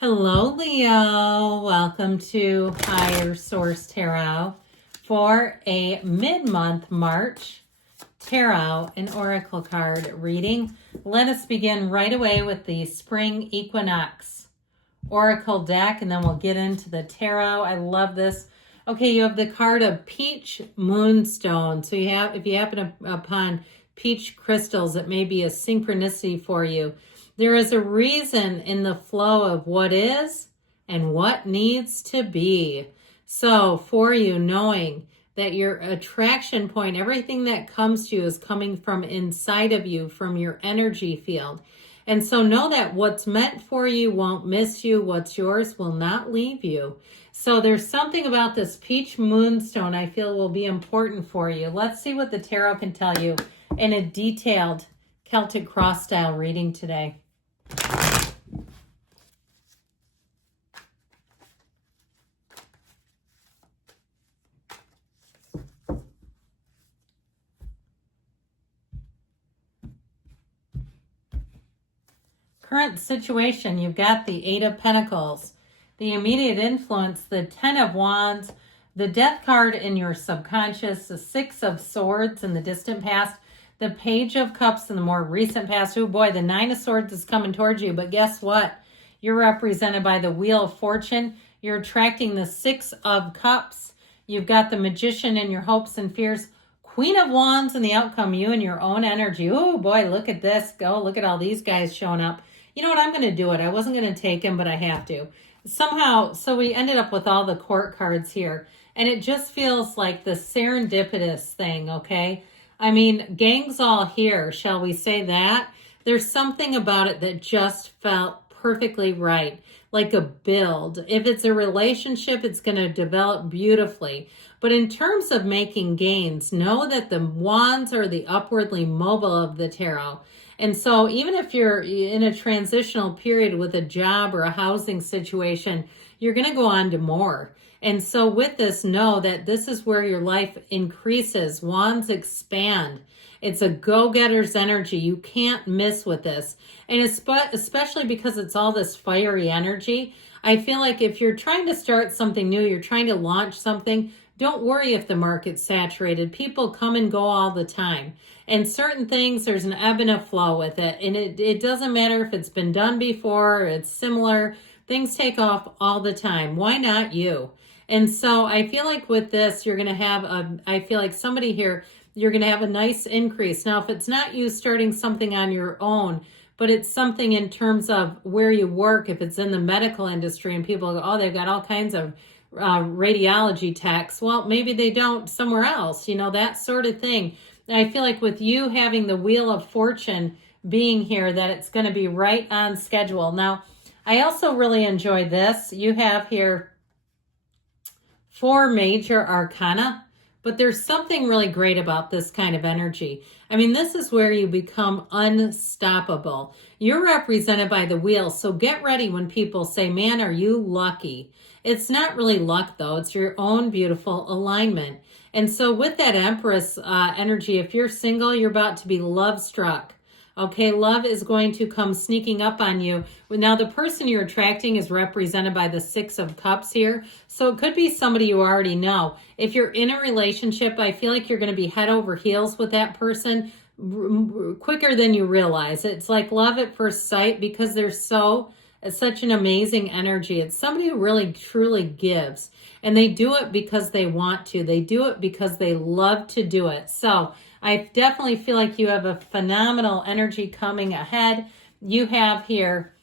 Hello, Leo. Welcome to Higher Source Tarot for a mid-month March tarot and oracle card reading. Let us begin right away with the spring equinox oracle deck, and then we'll get into the tarot. I love this. Okay, you have the card of peach moonstone. So if you happen upon peach crystals, it may be a synchronicity for you. There is a reason in the flow of what is and what needs to be. So for you, knowing that your attraction point, everything that comes to you is coming from inside of you, from your energy field. And so know that what's meant for you won't miss you. What's yours will not leave you. So there's something about this peach moonstone I feel will be important for you. Let's see what the tarot can tell you in a detailed Celtic cross style reading today. Current situation, you've got the Eight of Pentacles, the immediate influence, the Ten of Wands, the Death card in your subconscious, the Six of Swords in the distant past, the Page of Cups in the more recent past. Oh boy, the Nine of Swords is coming towards you, but guess what? You're represented by the Wheel of Fortune. You're attracting the Six of Cups. You've got the Magician in your hopes and fears. Queen of Wands in the outcome, you and your own energy. Oh boy, look at this. Go, look at all these guys showing up. You know what? I'm going to do it. I wasn't going to take him, but I have to. Somehow, so we ended up with all the court cards here. And it just feels like the serendipitous thing, okay? I mean, gang's all here, shall we say that? There's something about it that just felt perfectly right, like a build. If it's a relationship, it's going to develop beautifully. But in terms of making gains, know that the wands are the upwardly mobile of the tarot. And so even if you're in a transitional period with a job or a housing situation, you're going to go on to more. And so with this, know that this is where your life increases. Wands expand. It's a go-getter's energy. You can't miss with this. And especially because it's all this fiery energy, I feel like if you're trying to start something new, you're trying to launch something, don't worry if the market's saturated. People come and go all the time. And certain things, there's an ebb and a flow with it. And it doesn't matter if it's been done before or it's similar. Things take off all the time. Why not you? And so I feel like with this, you're going to have I feel like somebody here, you're going to have a nice increase. Now, if it's not you starting something on your own, but it's something in terms of where you work, if it's in the medical industry and people go, oh, they've got all kinds of radiology techs. Well, maybe they don't somewhere else, that sort of thing. And I feel like with you having the Wheel of Fortune being here, that it's going to be right on schedule. Now, I also really enjoy this. You have here 4 major arcana, but there's something really great about this kind of energy. I mean, this is where you become unstoppable. You're represented by the wheel, so get ready when people say, man, are you lucky? It's not really luck, though. It's your own beautiful alignment. And so with that Empress energy, if you're single, you're about to be love struck. Okay, love is going to come sneaking up on you. Now, the person you're attracting is represented by the Six of Cups here. So it could be somebody you already know. If you're in a relationship, I feel like you're going to be head over heels with that person quicker than you realize. It's like love at first sight because there's such an amazing energy. It's somebody who really truly gives. And they do it because they want to. They do it because they love to do it. So I definitely feel like you have a phenomenal energy coming ahead. You have here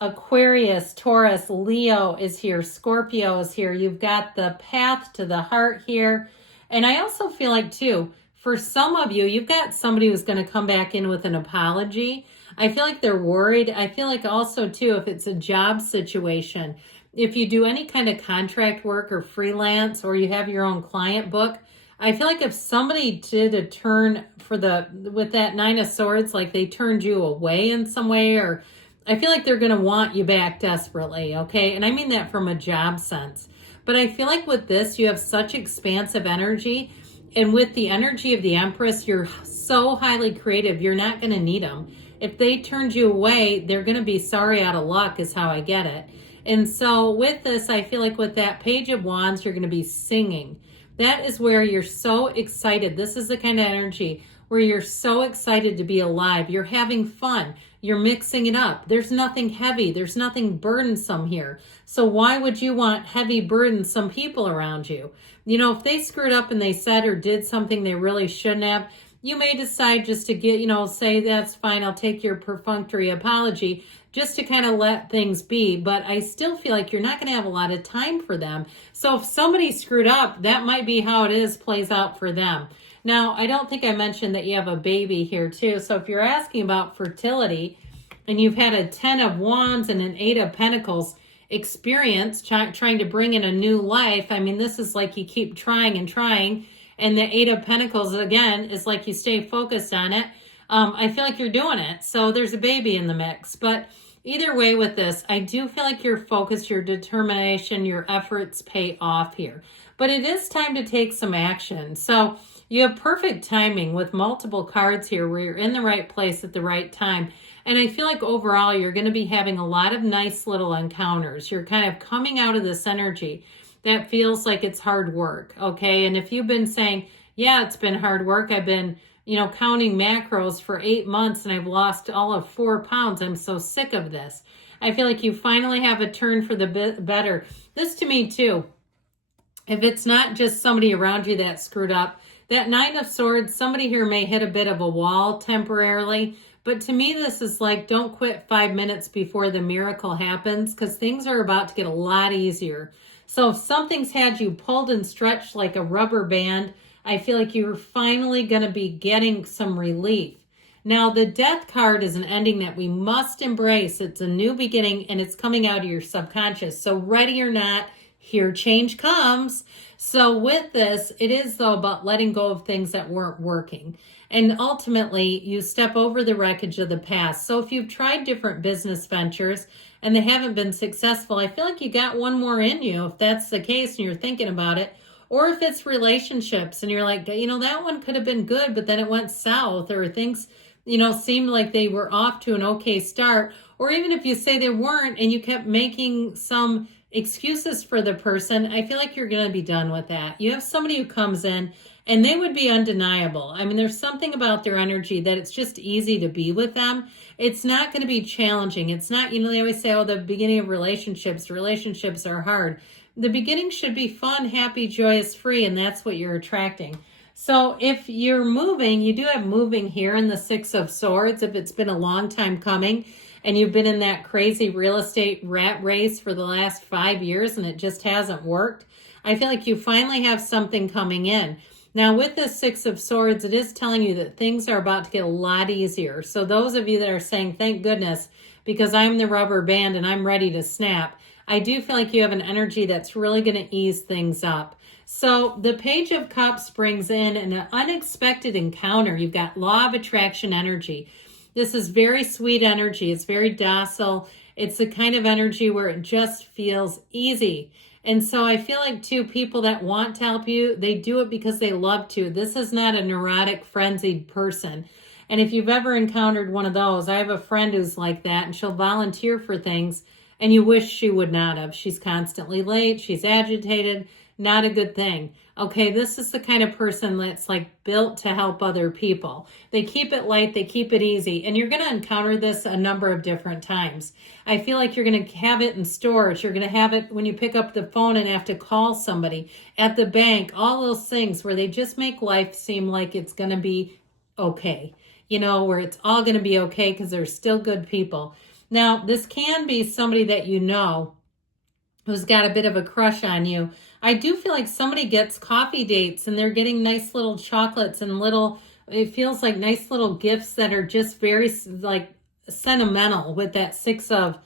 Aquarius, Taurus, Leo is here, Scorpio is here. You've got the path to the heart here. And I also feel like, too, for some of you, you've got somebody who's going to come back in with an apology. I feel like they're worried. I feel like also, too, if it's a job situation, if you do any kind of contract work or freelance or you have your own client book, I feel like if somebody did a turn with that Nine of Swords, like they turned you away in some way, or I feel like they're going to want you back desperately, okay? And I mean that from a job sense. But I feel like with this, you have such expansive energy. And with the energy of the Empress, you're so highly creative, you're not going to need them. If they turned you away, they're going to be sorry out of luck is how I get it. And so with this, I feel like with that Page of Wands, you're going to be singing. That is where you're so excited. This is the kind of energy where you're so excited to be alive. You're having fun. You're mixing it up. There's nothing heavy. There's nothing burdensome here. So why would you want heavy, burdensome people around you? You know, if they screwed up and they said or did something they really shouldn't have, you may decide just to get, say that's fine, I'll take your perfunctory apology, just to kind of let things be. But I still feel like you're not going to have a lot of time for them. So if somebody screwed up, that might be how it is, plays out for them. Now, I don't think I mentioned that you have a baby here too. So if you're asking about fertility and you've had a 10 of Wands and an 8 of Pentacles experience trying to bring in a new life, I mean, this is like you keep trying and trying. And the 8 of Pentacles, again, is like you stay focused on it. I feel like you're doing it. So there's a baby in the mix. But either way with this, I do feel like your focus, your determination, your efforts pay off here. But it is time to take some action. So you have perfect timing with multiple cards here where you're in the right place at the right time. And I feel like overall, you're going to be having a lot of nice little encounters. You're kind of coming out of this energy that feels like it's hard work, okay? And if you've been saying, yeah, it's been hard work. I've been, counting macros for 8 months and I've lost all of 4 pounds. I'm so sick of this. I feel like you finally have a turn for the better. This to me too, if it's not just somebody around you that screwed up, that 9 of Swords, somebody here may hit a bit of a wall temporarily. But to me, this is like, don't quit 5 minutes before the miracle happens, because things are about to get a lot easier. So if something's had you pulled and stretched like a rubber band, I feel like you're finally going to be getting some relief. Now, the Death card is an ending that we must embrace. It's a new beginning, and it's coming out of your subconscious. So ready or not, here change comes. So with this, it is though about letting go of things that weren't working. And ultimately, you step over the wreckage of the past. So if you've tried different business ventures and they haven't been successful, I feel like you got one more in you if that's the case and you're thinking about it. Or if it's relationships and you're like, that one could have been good, but then it went south, or things, seemed like they were off to an okay start. Or even if you say they weren't and you kept making some excuses for the person, I feel like you're going to be done with that. You have somebody who comes in and they would be undeniable. I mean, there's something about their energy that it's just easy to be with them. It's not going to be challenging. It's not, they always say, the beginning of relationships are hard. The beginning should be fun, happy, joyous, free, and that's what you're attracting. So if you're moving, you do have moving here in the 6 of Swords, if it's been a long time coming and you've been in that crazy real estate rat race for the last 5 years and it just hasn't worked, I feel like you finally have something coming in. Now with the 6 of Swords, it is telling you that things are about to get a lot easier. So those of you that are saying, thank goodness, because I'm the rubber band and I'm ready to snap, I do feel like you have an energy that's really going to ease things up. So the Page of Cups brings in an unexpected encounter. You've got Law of Attraction energy. This is very sweet energy. It's very docile. It's the kind of energy where it just feels easy. And so I feel like, too, people that want to help you, they do it because they love to. This is not a neurotic, frenzied person. And if you've ever encountered one of those, I have a friend who's like that, and she'll volunteer for things, and you wish she would not have. She's constantly late. She's agitated. Not a good thing. Okay, this is the kind of person that's like built to help other people. They keep it light, they keep it easy, and you're going to encounter this a number of different times. I feel like you're going to have it in stores. You're going to have it when you pick up the phone and have to call somebody at the bank, all those things where they just make life seem like it's going to be okay, where it's all going to be okay because they're still good people. Now, this can be somebody that who's got a bit of a crush on you. I do feel like somebody gets coffee dates and they're getting nice little chocolates and it feels like nice little gifts that are just very like sentimental with that 6 of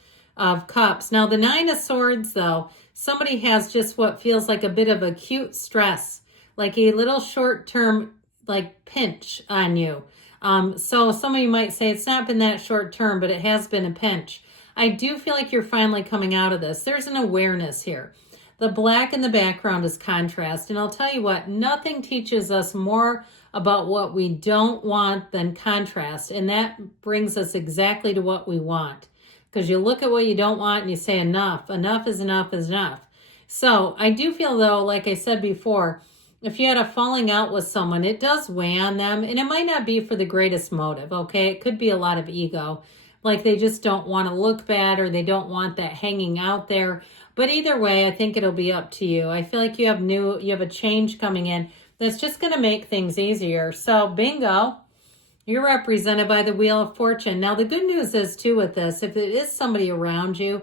Cups. Now the 9 of Swords though, somebody has just what feels like a bit of acute stress, like a little short-term like pinch on you. So some of you might say it's not been that short term, but it has been a pinch. I do feel like you're finally coming out of this. There's an awareness here. The black in the background is contrast. And I'll tell you what, nothing teaches us more about what we don't want than contrast. And that brings us exactly to what we want. Because you look at what you don't want and you say enough. Enough is enough is enough. So I do feel though, like I said before, if you had a falling out with someone, it does weigh on them. And it might not be for the greatest motive, okay? It could be a lot of ego. Like they just don't want to look bad or they don't want that hanging out there. But either way, I think it'll be up to you. I feel like you have a change coming in that's just going to make things easier. So bingo, you're represented by the Wheel of Fortune. Now, the good news is too with this, if it is somebody around you,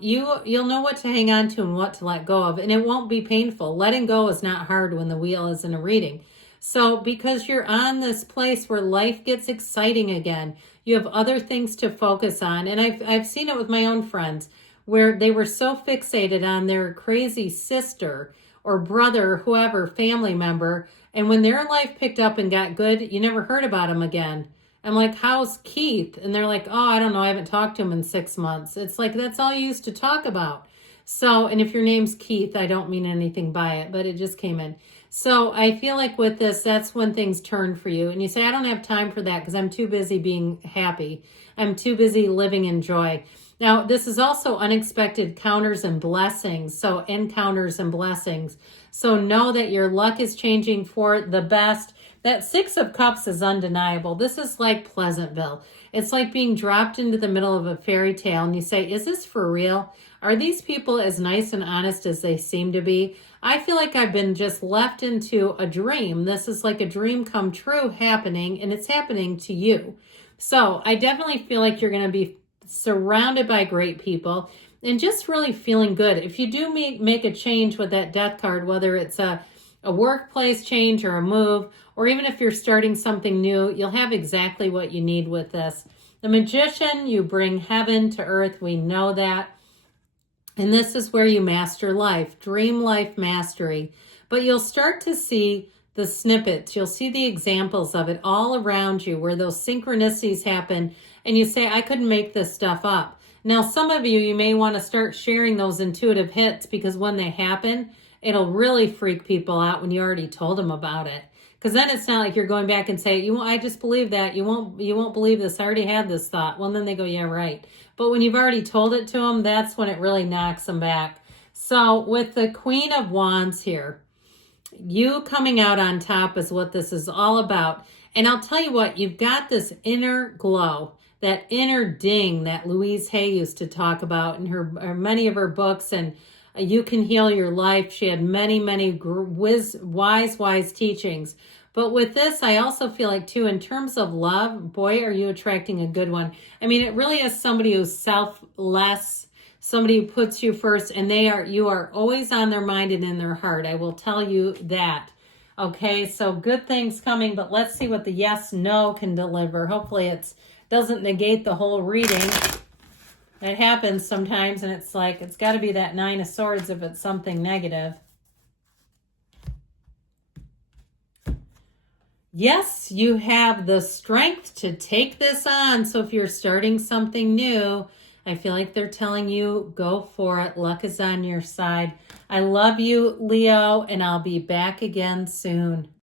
you'll know what to hang on to and what to let go of, and it won't be painful. Letting go is not hard when the wheel is in a reading. So because you're on this place where life gets exciting again, you have other things to focus on. And I've seen it with my own friends where they were so fixated on their crazy sister or brother, whoever, family member, and when their life picked up and got good, you never heard about them again. I'm like, how's Keith? And they're like, oh, I don't know. I haven't talked to him in 6 months. It's like, that's all you used to talk about. So, and if your name's Keith, I don't mean anything by it, but it just came in. So I feel like with this, that's when things turn for you. And you say, I don't have time for that because I'm too busy being happy. I'm too busy living in joy. Now, this is also unexpected counters and blessings. So encounters and blessings. So know that your luck is changing for the best. That Six of Cups is undeniable. This is like Pleasantville. It's like being dropped into the middle of a fairy tale and you say, is this for real? Are these people as nice and honest as they seem to be? I feel like I've been just left into a dream. This is like a dream come true happening, and it's happening to you. So I definitely feel like you're going to be surrounded by great people and just really feeling good. If you do make a change with that Death card, whether it's a workplace change or a move, or even if you're starting something new, you'll have exactly what you need with this. The Magician, you bring heaven to earth. We know that. And this is where you master life, dream life mastery. But you'll start to see the snippets. You'll see the examples of it all around you where those synchronicities happen. And you say, I couldn't make this stuff up. Now, some of you may want to start sharing those intuitive hits because when they happen, it'll really freak people out when you already told them about it. Because then it's not like you're going back and say, I just believe that. You won't believe this. I already had this thought. Well, then they go, yeah, right. But when you've already told it to them, that's when it really knocks them back. So with the Queen of Wands here, you coming out on top is what this is all about. And I'll tell you what, you've got this inner glow, that inner ding that Louise Hay used to talk about in her many of her books, and You Can Heal Your Life. She had many, many wise teachings. But with this, I also feel like, too, in terms of love, boy, are you attracting a good one. I mean, it really is somebody who's selfless, somebody who puts you first, and you are always on their mind and in their heart. I will tell you that. Okay, so good things coming, but let's see what the yes, no can deliver. Hopefully it doesn't negate the whole reading. That happens sometimes, and it's like, it's got to be that Nine of Swords if it's something negative. Yes, you have the strength to take this on. So if you're starting something new, I feel like they're telling you, go for it. Luck is on your side. I love you, Leo, and I'll be back again soon.